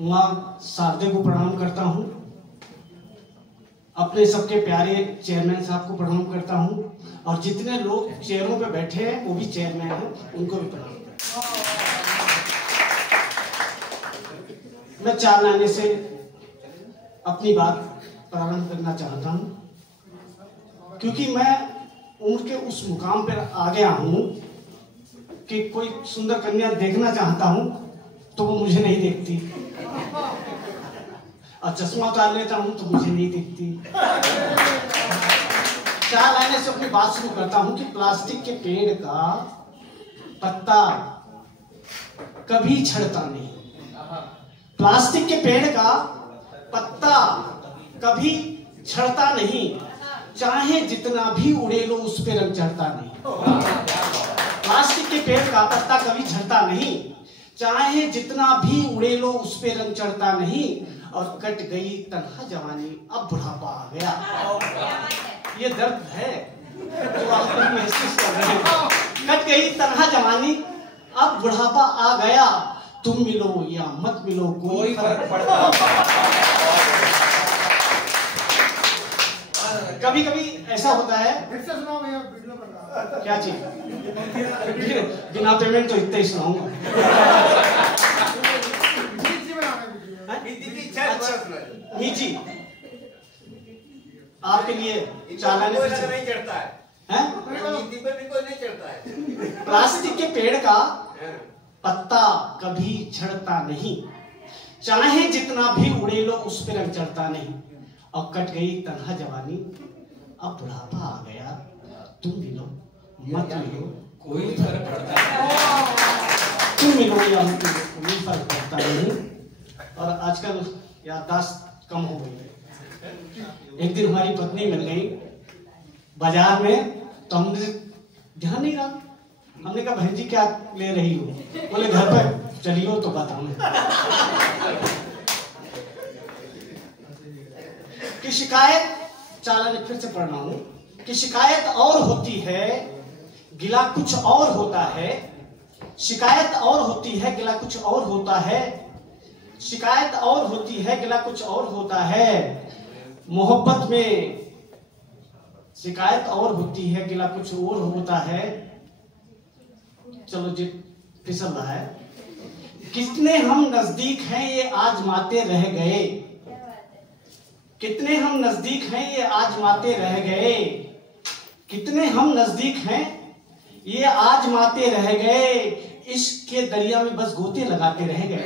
माँ शारदे को प्रणाम करता हूँ, अपने सबके प्यारे चेयरमैन साहब को प्रणाम करता हूँ, और जितने लोग चेयरों पे बैठे हैं वो भी चेयरमैन हैं, उनको भी प्रणाम करता हूँ। मैं 4 लाने से अपनी बात प्रारंभ करना चाहता हूँ, क्योंकि मैं उम्र के उस मुकाम पर आ गया हूँ कि कोई सुंदर कन्या देखना चाहता हूँ तो वो मुझे नहीं देखती, और चश्मा उतार लेता हूँ तो मुझे नहीं दिखती। 4 लाइनें से अपनी बात शुरू करता हूँ कि प्लास्टिक के पेड़ का पत्ता कभी झड़ता नहीं। प्लास्टिक के पेड़ का पत्ता कभी झड़ता नहीं, चाहे जितना भी उड़े लो उस पे रंग चढ़ता नहीं। प्लास्टिक के पेड़ का पत्ता कभी झड़ता नहीं, चाहे जितना भी उड़े लो उस पे रंग चढ़ता नहीं। और कट गई तन्हा जवानी, अब बुढ़ापा आ गया। ये दर्द है जो आप महसूस कर रहे हैं। कट गई तन्हा जवानी, अब बुढ़ापा आ गया। तुम मिलो या मत मिलो कोई फर्क पड़ता। कभी कभी ऐसा होता है, क्या चीज बिना पेमेंट तो इतना ही सुनाऊंगा। मीची आपके लिए चालाने नहीं चढ़ता है, नहीं चढ़ता है। प्लास्टिक के पेड़ का पत्ता कभी झड़ता नहीं, चाहे जितना भी उड़े लो उस पर रंग चढ़ता नहीं। और कट गई तन्हा जवानी, अब बुढ़ापा आ गया। तुम मिलो मत मिलो कोई फर्क पड़ता नहीं, तुम मिलो या मत मिलो कोई फर्क पड़ता नहीं। और आजकल याददाश्त कम हो गई है। एक दिन हमारी पत्नी मिल गई बाजार में, तो हमने ध्यान नहीं रहा। हमने कहा बहन जी क्या ले रही हो? बोले घर पर चलियो तो बताऊं कि शिकायत, चालान फिर से पढ़ रहा हूं कि शिकायत और होती है गिला कुछ और होता है। शिकायत और होती है गिला कुछ और होता है। शिकायत और होती है गिला कुछ और होता है। मोहब्बत में शिकायत और होती है गिला कुछ और होता है। चलो जी फिसल रहा है। कितने हम नजदीक हैं ये आजमाते रह गए, कितने हम नजदीक हैं ये आजमाते रह गए। कितने हम नजदीक हैं ये आजमाते रह गए, इश्क के दरिया में बस गोते लगाते रह गए।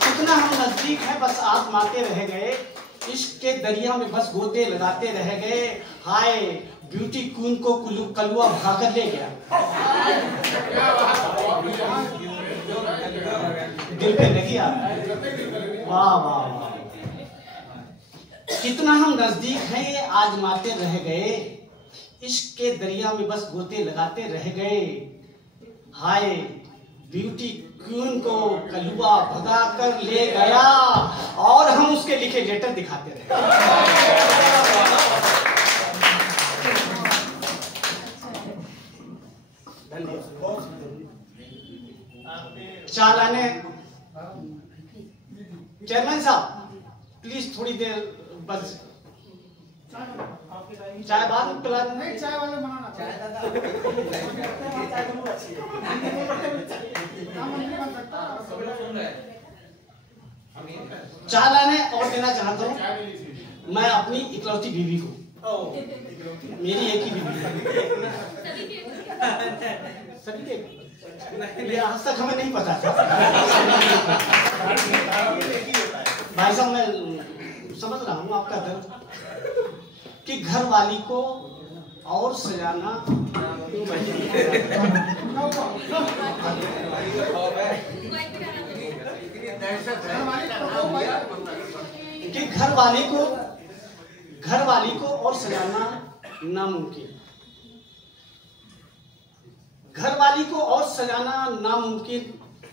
कितना हम नजदीक हैं बस आजमाते रह गए, इश्क के दरिया में बस गोते लगाते रह गए। हाय ब्यूटी क्वीन को कलुआ भाकर ले गया, दिल पे लगी आप। वाह वाह वाह। कितना हम नजदीक हैं ये आजमाते रह गए, इश्क के दरिया में बस गोते लगाते रह गए। हाय ब्यूटी क्वीन को कलुआ भगा कर ले गया, और हम उसके लिखे लेटर दिखाते रहे। चालाने चेयरमैन साहब प्लीज थोड़ी देर बस, चाय बाद में पिला नहीं, चाय वाले मना चाय लाने और देना चाहता हूँ मैं अपनी इकलौती बीवी को। मेरी एक ही बीवी है, सभी के आज तक हमें नहीं पता था। भाई साहब मैं समझ रहा हूँ आपका दर्द कि घर वाली को और सजाना, कि घर वाली को और सजाना नामुमकिन, घर वाली को और सजाना नामुमकिन,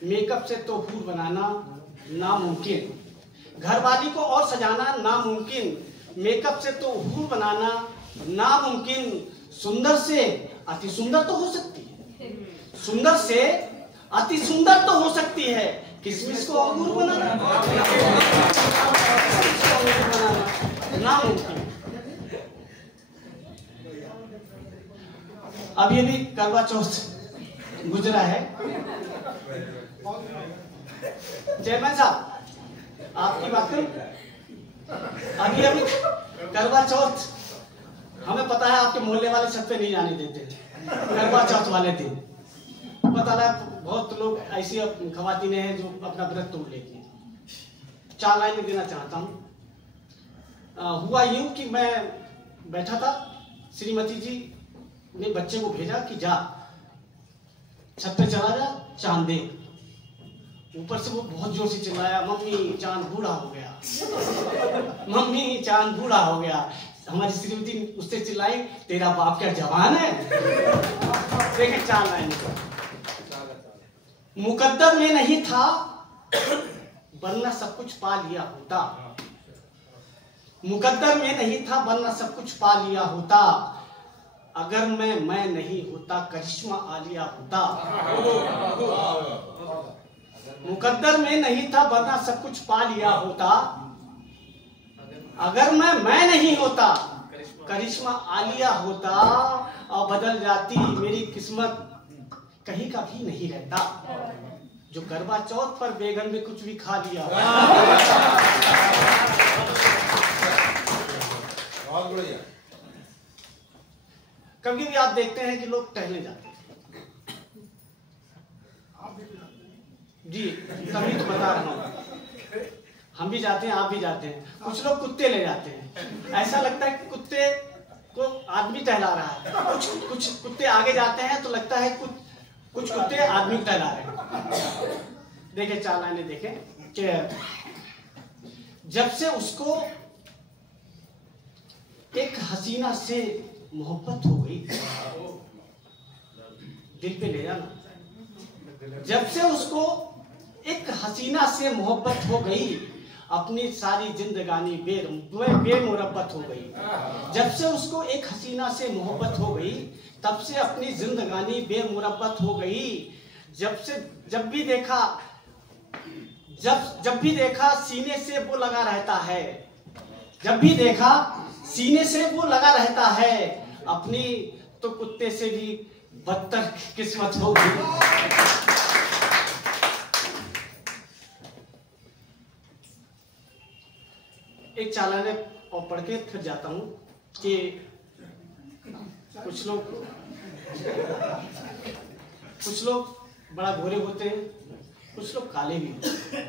मेकअप से तो हूर बनाना नामुमकिन। घर वाली को और सजाना नामुमकिन, मेकअप से तो हूर बनाना नामुमकिन। सुंदर से अति सुंदर तो हो सकती है, सुंदर से अति सुंदर तो हो सकती है, किशमिश को अंगूर बनाना नामुमकिन। अभी अभी करवा चौथ गुजरा है। चेयरमैन साहब आपकी बात करूं, अभी अभी करवा चौथ, हमें पता है आपके मोहल्ले वाले छत पे नहीं जाने देते करवा चौथ वाले दिन। पता है बहुत लोग ऐसी खवातीनें हैं जो अपना व्रत तोड़ लेती हैं। 4 लाइन देना चाहता हूँ। हुआ यूं कि मैं बैठा था, श्रीमती जी ने बच्चे को भेजा कि जा छत पे चला जा, चांद देख। ऊपर से वो बहुत जोर से चिल्लाया, मम्मी चांद बूढ़ा हो गया, मम्मी चांद बूढ़ा हो गया। हमारी श्रीमती उससे चिल्लाई, तेरा बाप क्या जवान है? देखें 4 लाइन। मुकद्दर में नहीं था वरना सब कुछ पा लिया होता, मुकद्दर में नहीं था वरना सब कुछ पा लिया होता। अगर मैं नहीं होता करिश्मा आलिया होता। मुकद्दर में नहीं था वरना सब कुछ पा लिया होता। अगर मैं नहीं होता करिश्मा आलिया होता। और बदल जाती मेरी किस्मत, कहीं का भी नहीं रहता। जो करवा चौथ पर बेगन में कुछ भी खा लिया। कभी भी आप देखते हैं कि लोग टहलने जाते हैं जी, तभी तो बता रहा हूँ। हम भी जाते हैं, आप भी जाते हैं। कुछ लोग कुत्ते ले जाते हैं, ऐसा लगता है कि कुत्ते को आदमी टहला रहा है। कुछ कुत्ते आगे जाते हैं तो लगता है कुछ कुत्ते आदमी को टहला रहे हैं। देखें 4 लाइनें देखें कि जब से उसको एक हसीना से मोहब्बत हो गई, दिल पे ले जाना। जब से उसको एक हसीना से मोहब्बत हो गई, अपनी सारी जिंदगानी बेमुरब्बत हो गई। जब से उसको एक हसीना से मोहब्बत हो गई, तब से अपनी जिंदगानी बेमुरब्बत हो गई। जब भी देखा सीने से वो लगा रहता है। जब भी देखा सीने से वो लगा रहता है। अपनी तो कुत्ते से भी बदतर किस्मत होगी। एक चालाने और पढ़ के फिर जाता हूं कि कुछ लोग बड़ा गोरे होते हैं, कुछ लोग काले भी होते हैं।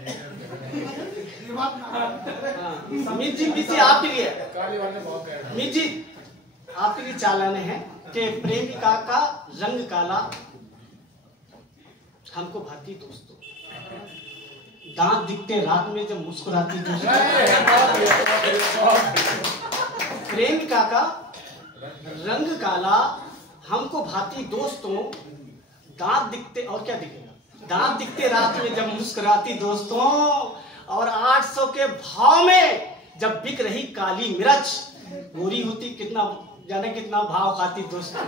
अमित जी आपके लिए, अमित जी आपके लिए चालाने हैं कि प्रेमिका का रंग काला हमको भाती दोस्तों। दांत दिखते रात में जब मुस्कुराती दोस्तों। प्रेमिका का रंग काला हमको भाती दोस्तों। दांत दिखते, और क्या दिखेगा, दांत दिखते रात में जब मुस्कुराती दोस्तों। और 800 के भाव में जब बिक रही काली मिर्च, गोरी होती कितना जाने कितना भाव खाती दोस्तों।